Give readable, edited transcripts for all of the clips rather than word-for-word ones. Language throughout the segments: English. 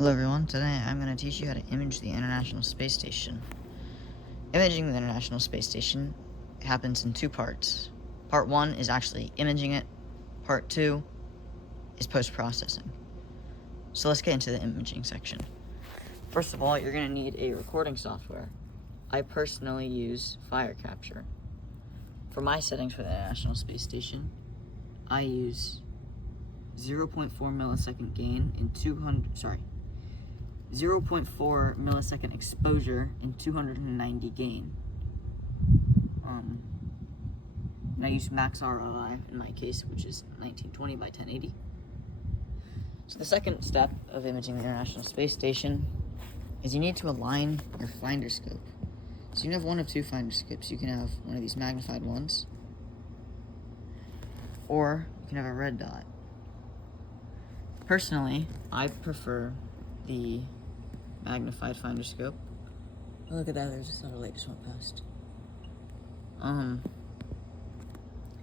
Hello everyone, today I'm going to teach you how to image the International Space Station. Imaging the International Space Station happens in two parts. Part 1 is actually imaging it, Part 2 is post-processing. So let's get into the imaging section. First of all, you're going to need a recording software. I personally use Fire Capture. For my settings for the International Space Station, I use 0.4 millisecond gain in 0.4 millisecond exposure and 290 gain. And I use max ROI in my case, which is 1920 by 1080. So the second step of imaging the International Space Station is you need to align your finder scope. So you can have one of two finder scopes. You can have one of these magnified ones, or you can have a red dot. Personally, I prefer the magnified finder scope. Oh, look at that, there's a satellite just went past.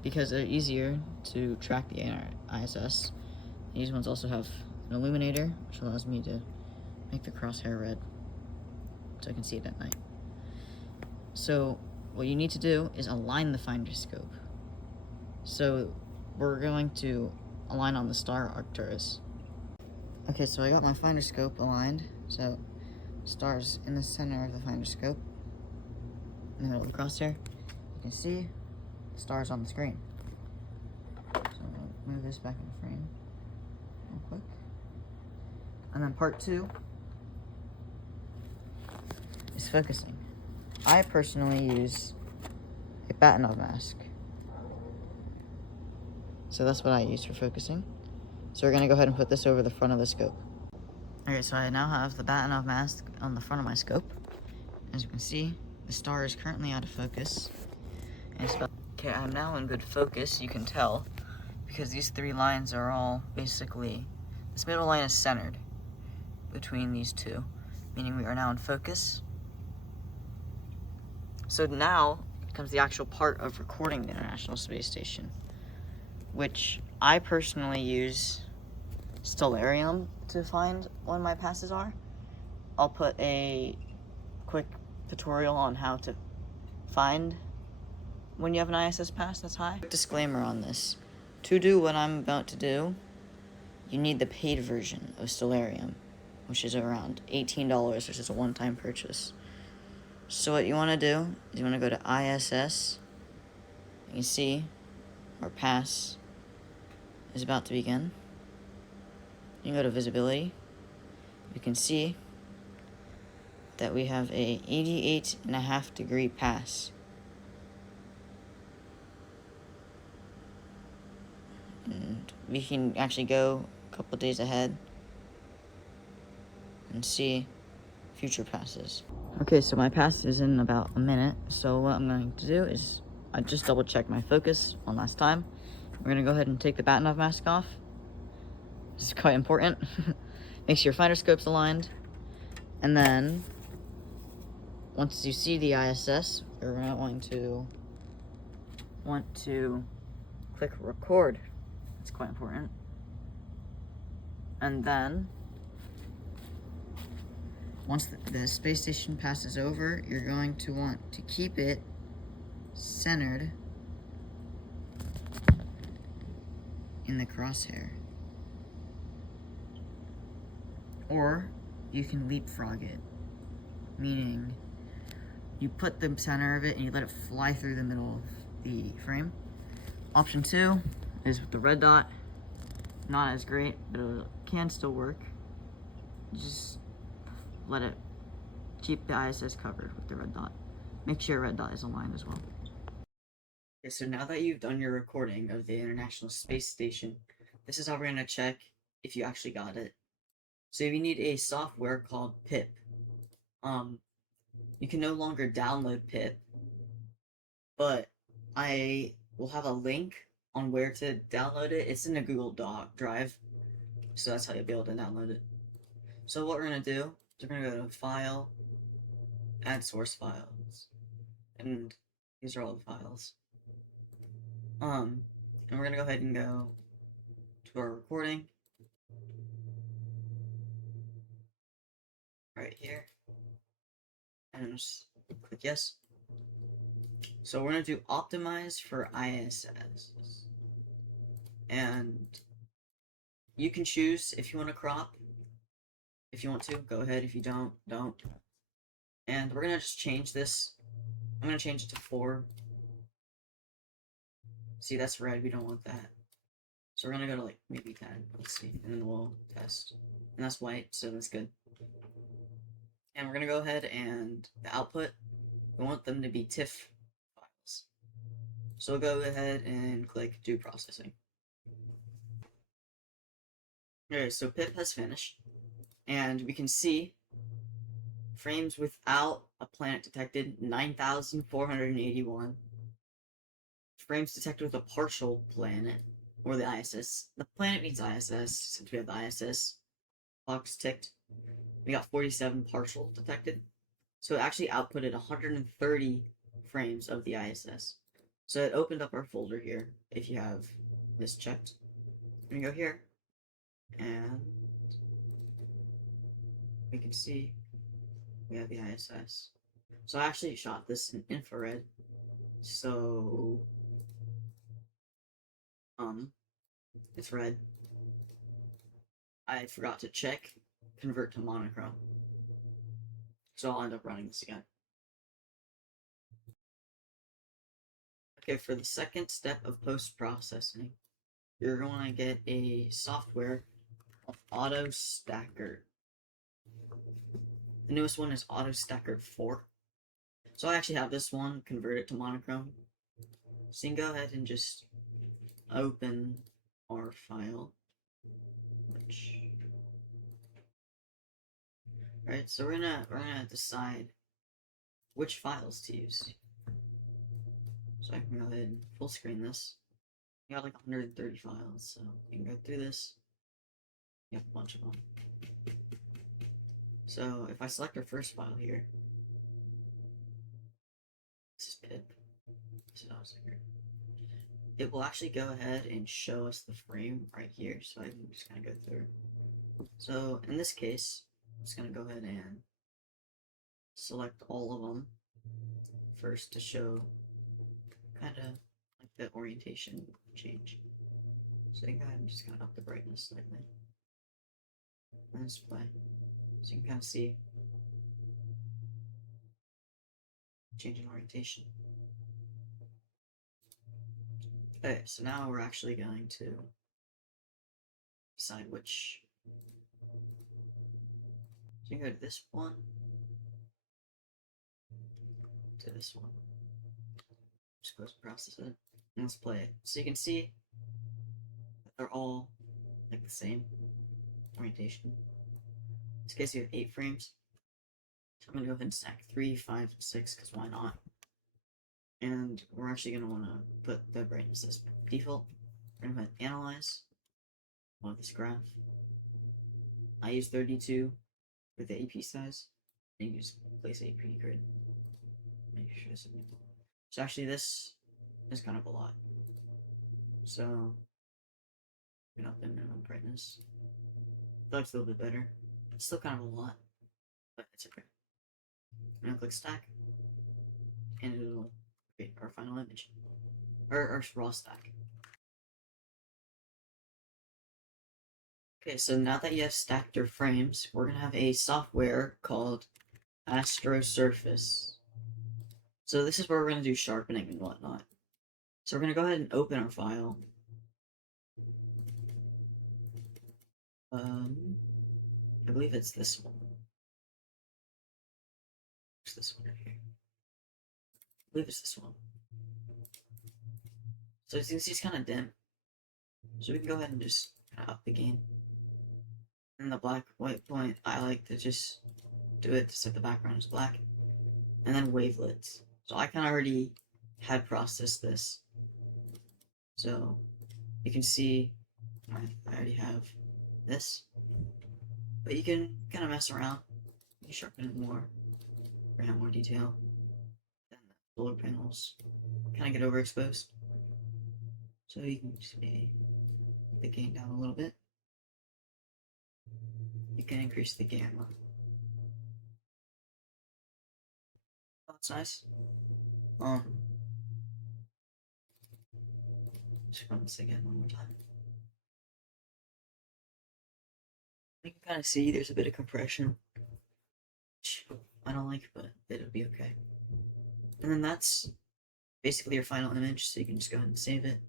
Because they're easier to track the ISS. These ones also have an illuminator, which allows me to make the crosshair red, so I can see it at night. So what you need to do is align the finder scope. So we're going to align on the star Arcturus. Okay, so I got my finder scope aligned, so star's in the center of the finder scope, in the middle of the crosshair. You can see the stars on the screen. So I'll move this back in frame real quick. And then part 2 is focusing. I personally use a Batinov mask. So that's what I use for focusing. So we're gonna go ahead and put this over the front of the scope. Okay, so I now have the Batinov mask on the front of my scope. As you can see, the star is currently out of focus. And okay, I'm now in good focus, you can tell, because these three lines are all basically, this middle line is centered between these two, meaning we are now in focus. So now comes the actual part of recording the International Space Station, which I personally use Stellarium to find when my passes are. I'll put a quick tutorial on how to find when you have an ISS pass that's high. Disclaimer on this. To do what I'm about to do, you need the paid version of Stellarium, which is around $18, which is a one-time purchase. So what you want to do is you want to go to ISS. You can see our pass is about to begin. You can go to visibility. You can see that we have a 88.5 degree pass. And we can actually go a couple days ahead and see future passes. Okay, so my pass is in about a minute, so what I'm going to do is I just double check my focus one last time. We're going to go ahead and take the Batinov mask off. This is quite important. Make sure your finder scope's aligned. And then, once you see the ISS, you're going to want to click record. It's quite important. And then, once the space station passes over, you're going to want to keep it centered in the crosshair. Or you can leapfrog it, meaning you put the center of it and you let it fly through the middle of the frame. Option 2 is with the red dot. Not as great, but it can still work. Just let it keep the ISS covered with the red dot. Make sure red dot is aligned as well. Okay, so now that you've done your recording of the International Space Station, this is how we're going to check if you actually got it. So you need a software called PIP. You can no longer download PIP, but I will have a link on where to download it. It's in a Google Drive, so that's how you'll be able to download it. So what we're going to do is we're going to go to File, Add Source Files, and these are all the files. And we're going to go ahead and go to our recording. right here and just click yes. So we're going to do optimize for ISS. And you can choose if you want to crop. If you want to, go ahead. If you don't, don't. And we're going to just change this. I'm going to change it to 4. See, that's red. We don't want that. So we're going to go to like maybe 10. Let's see. And then we'll test. And that's white, so that's good. And we're going to go ahead and the output, we want them to be TIFF files. So we'll go ahead and click do processing. Okay, so pip has finished. And we can see frames without a planet detected, 9,481. Frames detected with a partial planet, or the ISS. The planet means ISS, since we have the ISS box ticked. We got 47 partial detected. So it actually outputted 130 frames of the ISS. So it opened up our folder here, if you have this checked. We go here, and we can see we have the ISS. So I actually shot this in infrared. So, it's red. I forgot to check convert to monochrome. So I'll end up running this again. Okay, for the second step of post-processing, you're going to get a software called Auto Stacker. The newest one is Auto Stacker 4. So I actually have this one, convert it to monochrome. So you can go ahead and just open our file. Right, so we're gonna decide which files to use. So I can go ahead and full screen this. You got like 130 files, so you can go through this. You have a bunch of them. So if I select our first file here, this is pip. So it will actually go ahead and show us the frame right here. So I'm just gonna go through. So in this case, I'm just gonna go ahead and select all of them first to show kind of like the orientation change. So you can go ahead and just kind of up the brightness slightly. And display. So you can kind of see change in orientation. Okay, so now we're actually going to decide which. So you can go to this one, to this one. Just go to process it, and let's play it. So you can see that they're all like the same orientation. In this case, you have 8 frames. So I'm gonna go ahead and stack 3, 5, and 6, because why not? And we're actually gonna want to put the brightness as default. We're gonna hit analyze on this graph. I use 32 with the AP size. And you can just place AP grid. Make sure this is equal. So actually, this is kind of a lot. So turn up the minimum brightness. That's a little bit better. It's still kind of a lot, but it's okay. I'm gonna click stack, and it'll create our final image, or our raw stack. Okay, so now that you have stacked your frames, we're gonna have a software called Astro Surface. So this is where we're gonna do sharpening and whatnot. So we're gonna go ahead and open our file. I believe it's this one. It's this one right here. I believe it's this one. So as you can see, it's kind of dim. So we can go ahead and just kind of up the gain. And the black white point, I like to just do it to set the background as black. And then wavelets. So I kind of already had processed this. So you can see I already have this. But you can kind of mess around. You sharpen it more. Bring out more detail. Then the solar panels kind of get overexposed. So you can just maybe put the gain down a little bit. You can increase the gamma. It's nice. Just run this again one more time. You can kind of see there's a bit of compression, which I don't like, but it'll be okay. And then that's basically your final image, so you can just go ahead and save it.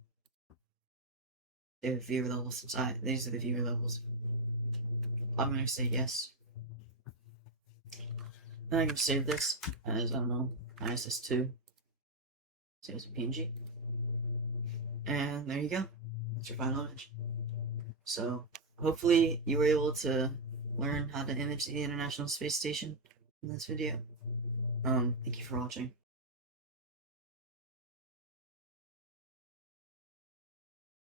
The viewer levels inside. These are the viewer levels. I'm gonna say yes. Then I can save this as, I don't know, ISS2. Save as a PNG. And there you go. That's your final image. So, hopefully you were able to learn how to image the International Space Station in this video. Thank you for watching.